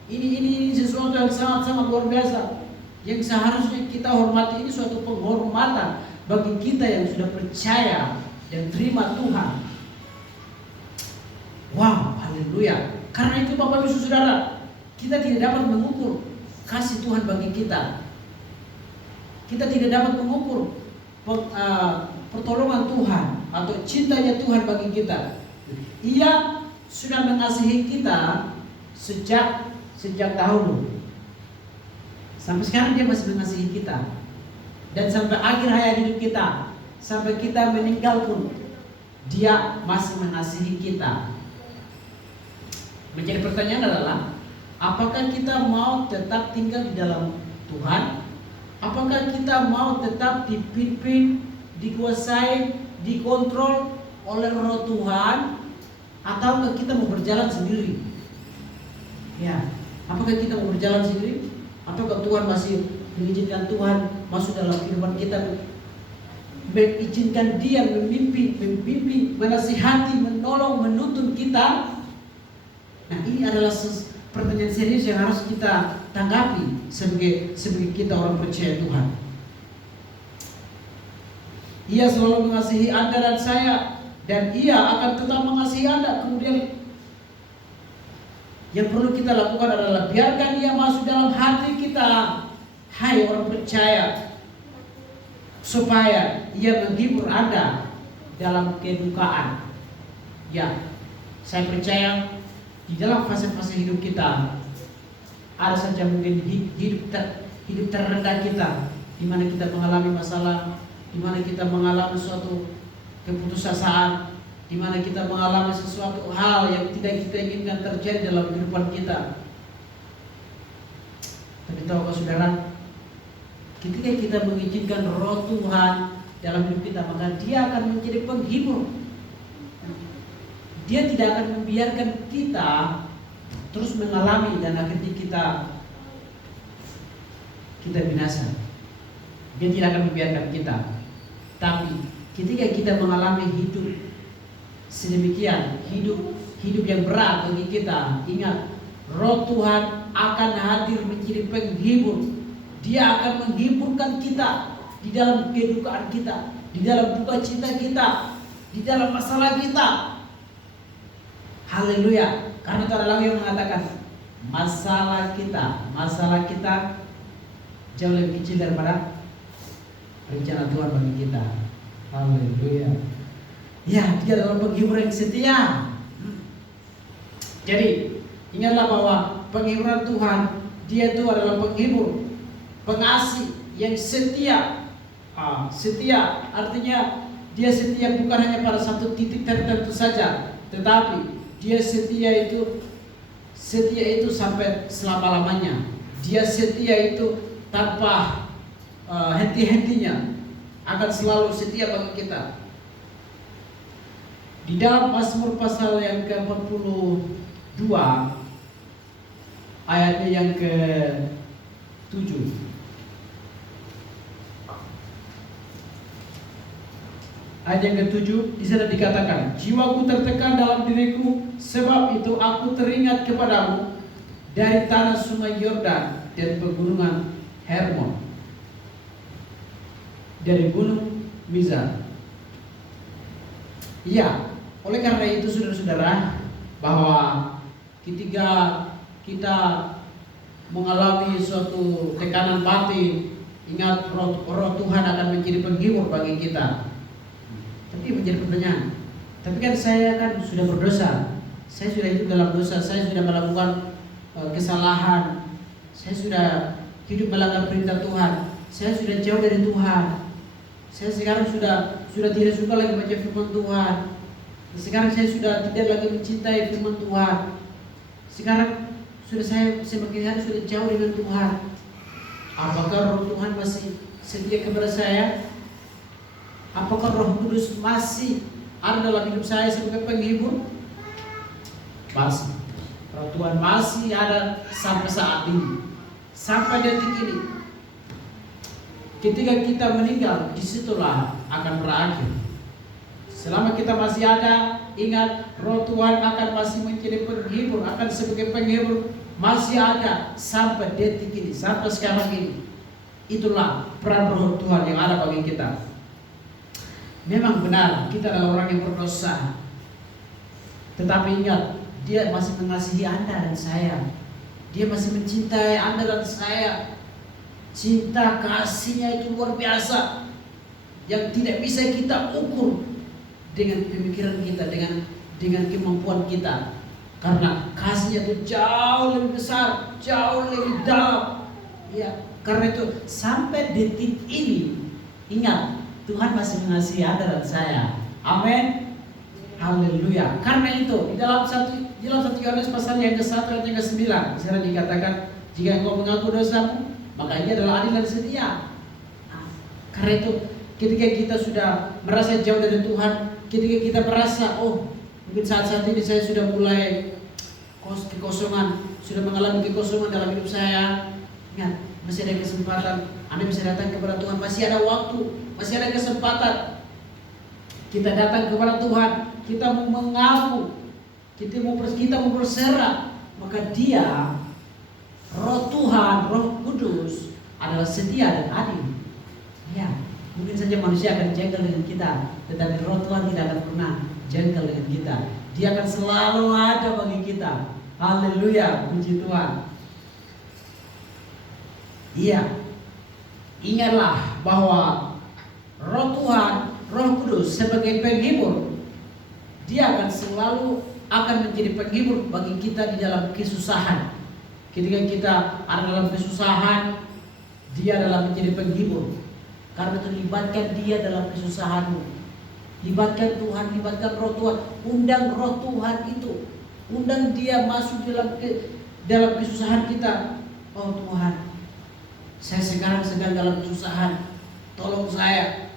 Ini sesuatu yang sangat-sangat luar biasa, yang seharusnya kita hormati. Ini suatu penghormatan bagi kita yang sudah percaya dan terima Tuhan. Wow, haleluya. Karena itu Bapak Ibu Saudara, kita tidak dapat mengukur kasih Tuhan bagi kita. Kita tidak dapat mengukur pertolongan Tuhan atau cintanya Tuhan bagi kita. Ia sudah mengasihi kita sejak dahulu. Sampai sekarang dia masih mengasihi kita. Dan sampai akhir hayat hidup kita, sampai kita meninggal pun, dia masih mengasihi kita. Menjadi pertanyaan adalah, apakah kita mau tetap tinggal di dalam Tuhan? Apakah kita mau tetap dipimpin, dikuasai, dikontrol oleh Roh Tuhan, ataukah kita mau berjalan sendiri? Ya, apakah kita mau berjalan sendiri? Ataukah Tuhan masih mengizinkan Tuhan masuk dalam kehidupan kita, mengizinkan Dia memimpin, membimbing, menasihati, menolong, menuntun kita? Nah, ini adalah pertanyaan serius yang harus kita tanggapi sebagai kita orang percaya Tuhan. Ia selalu mengasihi Anda dan saya, dan Ia akan tetap mengasihi Anda. Kemudian yang perlu kita lakukan adalah biarkan Ia masuk dalam hati kita, hai orang percaya, supaya Ia menghibur Anda dalam kedukaan. Ya, saya percaya di dalam fase-fase hidup kita ada saja mungkin hidup terendah kita, di mana kita mengalami masalah, di mana kita mengalami suatu keputusasaan, di mana kita mengalami sesuatu hal yang tidak kita inginkan terjadi dalam kehidupan kita. Tapi tahukah saudara, ketika kita mengizinkan Roh Tuhan dalam hidup kita, maka Dia akan menjadi penghibur. Dia tidak akan membiarkan kita terus mengalami dan akhirnya kita binasa. Dia tidak akan membiarkan kita. Tapi ketika kita mengalami hidup sedemikian, hidup yang berat bagi kita, ingat, Roh Tuhan akan hadir menjadi penghibur. Dia akan menghiburkan kita di dalam kedukaan kita, di dalam duka cita kita, di dalam masalah kita. Haleluya. Karena ada lagi yang mengatakan masalah kita jauh lebih kecil daripada rencana Tuhan bagi kita. Haleluya. Ya, Dia adalah penghibur yang setia. Jadi ingatlah bahwa penghiburan Tuhan, Dia itu adalah penghibur, pengasih yang setia. Setia artinya Dia setia bukan hanya pada satu titik tertentu saja, tetapi Dia setia itu sampai selama-lamanya. Dia setia itu tanpa henti-hentinya, akan selalu setia bagi kita. Di dalam Mazmur pasal yang ke-42 ayatnya yang ke-7, ayat yang ke-7 di sana dikatakan, jiwaku tertekan dalam diriku, sebab itu aku teringat kepadamu dari tanah sungai Yordan dan pegunungan Hermon, dari gunung Mizar. Iya, oleh karena itu saudara-saudara, bahwa ketika kita mengalami suatu tekanan batin, ingat roh Tuhan akan menjadi penghibur bagi kita. Tapi menjadi pertanyaan, tapi kan saya kan sudah berdosa, saya sudah hidup dalam dosa, saya sudah melakukan kesalahan, saya sudah hidup melanggar perintah Tuhan, saya sudah jauh dari Tuhan, saya sekarang sudah tidak suka lagi baca firman Tuhan, sekarang saya sudah tidak lagi mencintai firman Tuhan, sekarang sudah saya semakin hari sudah jauh dengan Tuhan. Apakah Roh Tuhan masih setia kepada saya? Apakah Roh Kudus masih ada dalam hidup saya sebagai penghibur? Masih. Roh Tuhan masih ada sampai saat ini, sampai detik ini. Ketika kita meninggal, disitulah akan berakhir. Selama kita masih ada, ingat, Roh Tuhan akan masih menjadi penghibur, akan sebagai penghibur masih ada sampai detik ini, sampai sekarang ini. Itulah peran Roh Tuhan yang ada bagi kita. Memang benar kita adalah orang yang berdosa, tetapi ingat, Dia masih mengasihi Anda dan saya. Dia masih mencintai Anda dan saya. Cinta kasihnya itu luar biasa. yang tidak bisa kita ukur dengan pemikiran kita, dengan kemampuan kita. Karena kasihnya itu jauh lebih besar, jauh lebih dalam. Ya, karena itu sampai detik ini ingat, Tuhan masih mengasihi Anda dan saya. Amin. Haleluya. Karena itu di dalam 1 Yohanes pasal yang ke-1 ayat yang ke-9 di sana dikatakan, jika engkau mengaku dosamu, maka Ia adalah adil dan setia. Karena itu ketika kita sudah merasa jauh dari Tuhan, ketika kita merasa mungkin saat-saat ini saya sudah mulai kekosongan, sudah mengalami kekosongan dalam hidup saya, ingat, masih ada kesempatan Anda bisa datang kepada Tuhan. Masih ada waktu, masih ada kesempatan kita datang kepada Tuhan. Kita mau mengaku, kita mau berserah, maka Dia, Roh Tuhan, Roh Kudus adalah setia dan adil. Ya, mungkin saja manusia akan jengkel dengan kita, tetapi Roh Tuhan tidak akan pernah jengkel dengan kita. Dia akan selalu ada bagi kita. Haleluya, puji Tuhan. Iya, ingatlah bahwa Roh Tuhan, Roh Kudus sebagai penghibur, Dia akan selalu menjadi penghibur bagi kita di dalam kesusahan. Ketika kita ada dalam kesusahan, Dia adalah menjadi penghibur. Karena itu libatkan Dia dalam kesusahanmu. Libatkan Tuhan, libatkan Roh Tuhan. Undang Roh Tuhan itu. Undang Dia masuk dalam kesusahan kita. Oh Tuhan, saya sekarang sedang dalam kesusahan, tolong saya.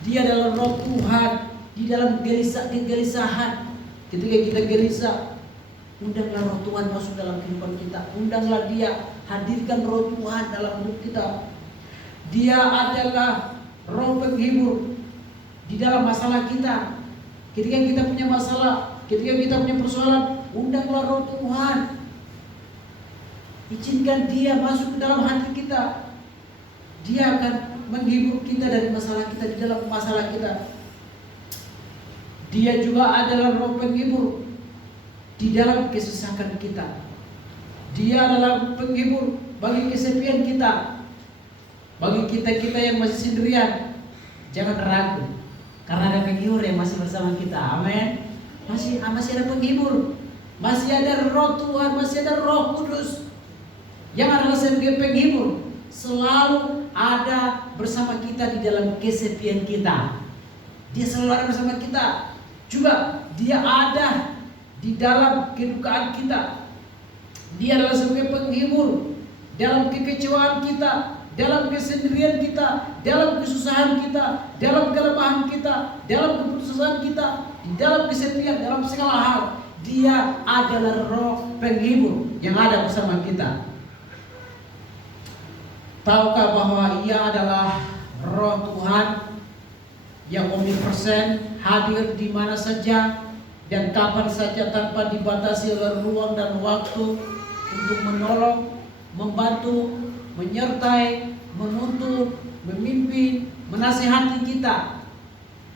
Dia adalah Roh Tuhan di dalam kegelisahan. Ketika kita gelisah, undanglah Roh Tuhan masuk dalam kehidupan kita. Undanglah Dia, hadirkan Roh Tuhan dalam hidup kita. Dia adalah Roh penghibur di dalam masalah kita. Ketika kita punya masalah, ketika kita punya persoalan, undanglah Roh Tuhan. Izinkan Dia masuk ke dalam hati kita. Dia akan menghibur kita dari masalah kita, di dalam masalah kita. Dia juga adalah Roh penghibur di dalam kesesakan kita. Dia adalah penghibur bagi kesepian kita. Bagi kita yang masih sendirian, jangan ragu, karena ada penghibur yang masih bersama kita. Amin. Masih ada penghibur, masih ada Roh Tuhan, masih ada Roh Kudus yang adalah sebagai penghibur, selalu ada bersama kita di dalam kesepian kita. Dia selalu ada bersama kita. Juga Dia ada di dalam kedukaan kita. Dia adalah sebagai penghibur dalam kekecewaan kita, dalam kesendirian kita, dalam kesusahan kita, dalam kelemahan kita, dalam keputusasaan kita, di dalam kesepian, dalam segala hal. Dia adalah Roh penghibur yang ada bersama kita. Tahukah bahwa Ia adalah Roh Tuhan yang omnipresent, hadir di mana saja dan kapan saja tanpa dibatasi oleh ruang dan waktu, untuk menolong, membantu, menyertai, menuntun, memimpin, menasihati kita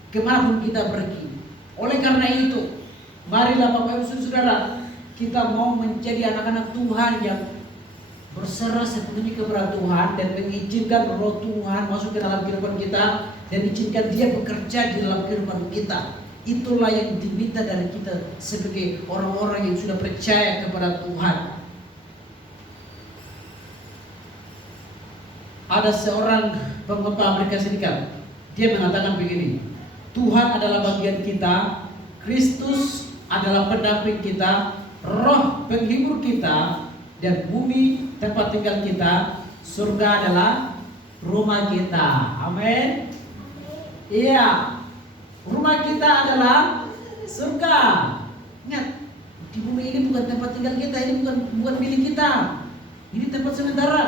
kemanapun kita pergi. Oleh karena itu, marilah Bapak Ibu Saudara, kita mau menjadi anak-anak Tuhan yang berserah sepenuhnya kepada Tuhan dan mengizinkan Roh Tuhan masuk ke dalam kehidupan kita dan izinkan Dia bekerja di dalam kehidupan kita. Itulah yang diminta dari kita sebagai orang-orang yang sudah percaya kepada Tuhan. Ada seorang pengkhotbah Amerika Serikat, dia mengatakan begini, Tuhan adalah bagian kita, Kristus adalah pendamping kita, Roh penghibur kita, dan bumi tempat tinggal kita, surga adalah rumah kita. Amin. Iya, rumah kita adalah surga. Ingat, di bumi ini bukan tempat tinggal kita, ini bukan milik kita. Ini tempat sementara.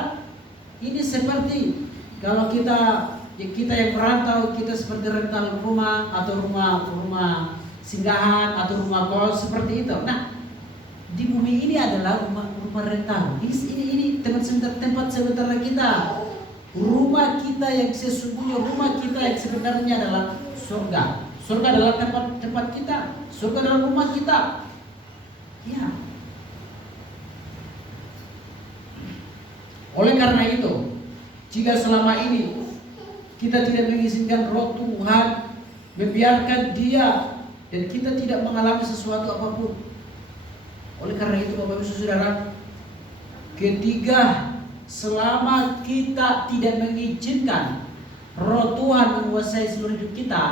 Ini seperti kalau kita yang merantau, kita seperti rental rumah atau rumah singgahan atau rumah kos seperti itu. Nah, di bumi ini adalah rumah rental. Ini tempat sementara kita. Rumah kita yang sesungguhnya, rumah kita yang sebenarnya adalah surga. Surga adalah tempat kita. Surga adalah rumah kita. Ya. Oleh karena itu, jika selama ini kita tidak mengizinkan Roh Tuhan membiarkan Dia, dan kita tidak mengalami sesuatu apapun. Oleh karena itu Bapak Ibu Saudara, ketiga, selama kita tidak mengizinkan Roh Tuhan menguasai seluruh hidup kita,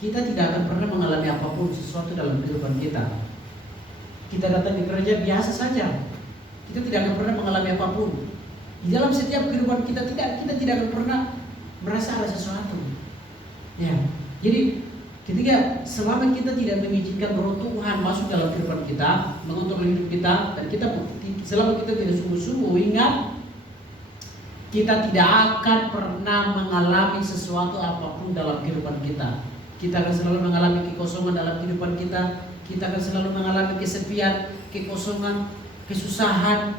kita tidak akan pernah mengalami apapun sesuatu dalam kehidupan kita. Kita datang di gereja biasa saja, kita tidak akan pernah mengalami apapun. Di dalam setiap kehidupan kita tidak akan pernah merasa ada sesuatu. Ya, jadi ketika selama kita tidak mengizinkan Roh Tuhan masuk dalam kehidupan kita, mengontrol hidup kita, dan selama kita tidak sungguh-sungguh ingat, kita tidak akan pernah mengalami sesuatu apapun dalam kehidupan kita. Kita akan selalu mengalami kekosongan dalam kehidupan kita. Kita akan selalu mengalami kesepian, kekosongan, kesusahan,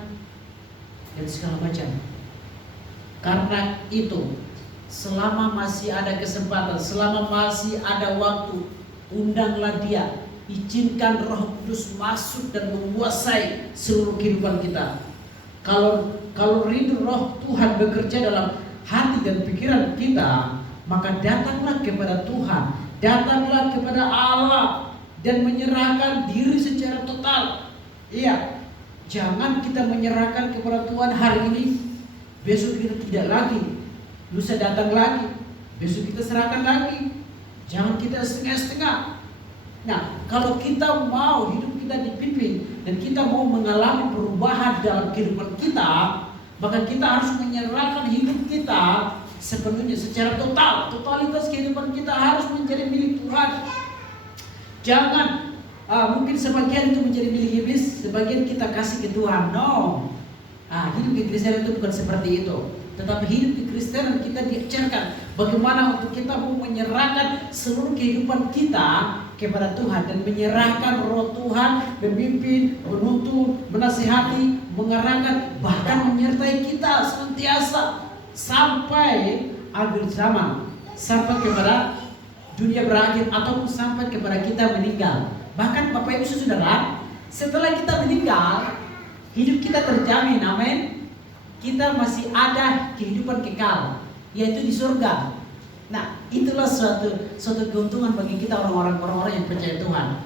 dan segala macam. Karena itu, selama masih ada kesempatan, selama masih ada waktu, undanglah Dia, izinkan Roh Kudus masuk dan menguasai seluruh kehidupan kita. Kalau rindu Roh Tuhan bekerja dalam hati dan pikiran kita, maka datanglah kepada Tuhan, datanglah kepada Allah, dan menyerahkan diri secara total. Iya, jangan kita menyerahkan kepada Tuhan hari ini, besok kita tidak lagi, lusa datang lagi, besok kita serahkan lagi. Jangan kita setengah-setengah. Nah, kalau kita mau hidup kita dipimpin dan kita mau mengalami perubahan dalam kehidupan kita, maka kita harus menyerahkan hidup kita sepenuhnya, secara total. Totalitas kehidupan kita harus menjadi milik Tuhan. Jangan mungkin sebagian itu menjadi milik iblis, sebagian kita kasih ke Tuhan. No. Hidup di Kristen itu bukan seperti itu. Tetapi hidup di Kristen kita diajarkan bagaimana untuk kita mau menyerahkan seluruh kehidupan kita kepada Tuhan, dan menyerahkan Roh Tuhan memimpin, menuntun, menasihati, mengarahkan, bahkan menyertai kita senantiasa sampai akhir zaman, sampai kepada dunia berakhir, ataupun sampai kepada kita meninggal. Bahkan Bapak Ibu Saudara, setelah kita meninggal, hidup kita terjamin, amin. Kita masih ada kehidupan kekal, yaitu di surga. Nah, itulah suatu keuntungan bagi kita orang-orang yang percaya Tuhan.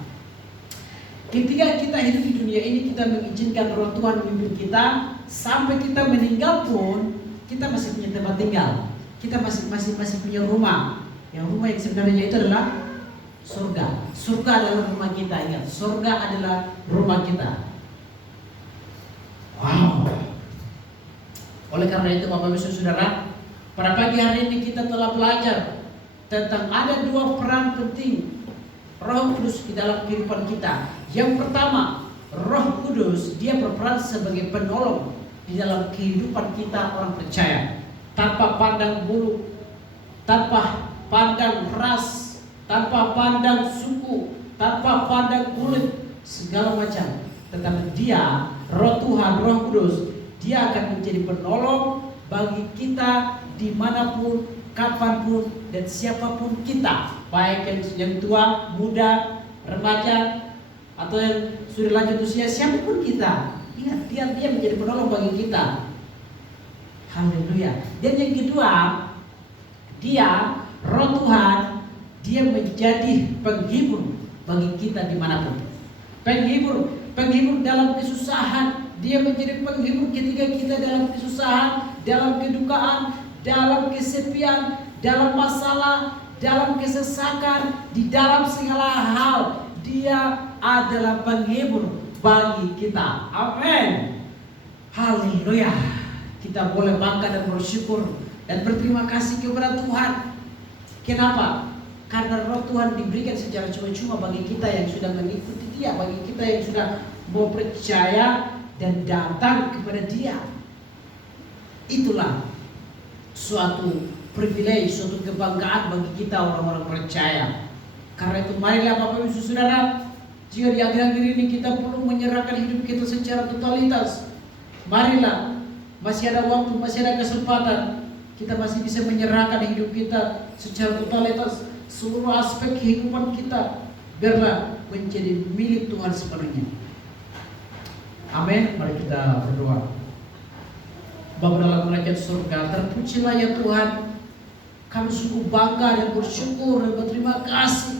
Ketika kita hidup di dunia ini, kita mengizinkan Roh Tuhan memimpin kita, sampai kita meninggal pun kita masih punya tempat tinggal. Kita masih punya rumah. Yang rumah yang sebenarnya itu adalah surga. Surga adalah rumah kita. Ingat, surga adalah rumah kita. Wow. Oleh karena itu Bapak Ibu Saudara, pada pagi hari ini kita telah belajar tentang ada dua peran penting Roh Kudus di dalam kehidupan kita. Yang pertama, Roh Kudus dia berperan sebagai penolong di dalam kehidupan kita orang percaya. Tanpa pandang bulu, tanpa pandang ras, tanpa pandang suku, tanpa pandang kulit, segala macam. Tetapi Dia, Roh Tuhan, Roh Kudus, Dia akan menjadi penolong bagi kita dimanapun, kapanpun, dan siapapun kita, baik yang tua, muda, remaja, atau yang sudah lanjut usia, siapapun kita. Ingat, dia menjadi penolong bagi kita. Haleluya. Dan yang kedua, Dia, Roh Tuhan, Dia menjadi penghibur bagi kita dimanapun. Penghibur dalam kesusahan. Dia menjadi penghibur ketika kita dalam kesusahan, dalam kedukaan, dalam kesepian, dalam masalah, dalam kesesakan, di dalam segala hal. Dia adalah penghibur bagi kita. Amin. Haleluya. Kita boleh bangga dan bersyukur dan berterima kasih kepada Tuhan. Kenapa? Karena Roh Tuhan diberikan secara cuma-cuma bagi kita yang sudah mengikuti Dia, bagi kita yang sudah mau percaya dan datang kepada Dia. Itulah suatu privilege, suatu kebanggaan bagi kita orang-orang percaya. Karena itu marilah Bapak Ibu Saudara, jika di akhir-akhir ini kita perlu menyerahkan hidup kita secara totalitas, marilah, masih ada waktu, masih ada kesempatan, kita masih bisa menyerahkan hidup kita secara totalitas, seluruh aspek kehidupan kita, biarlah menjadi milik Tuhan sepenuhnya. Amin. Mari kita berdoa. Bapa dalam kerajaan surga, terpujilah ya Tuhan, Kami sungguh bangga dan bersyukur dan berterima kasih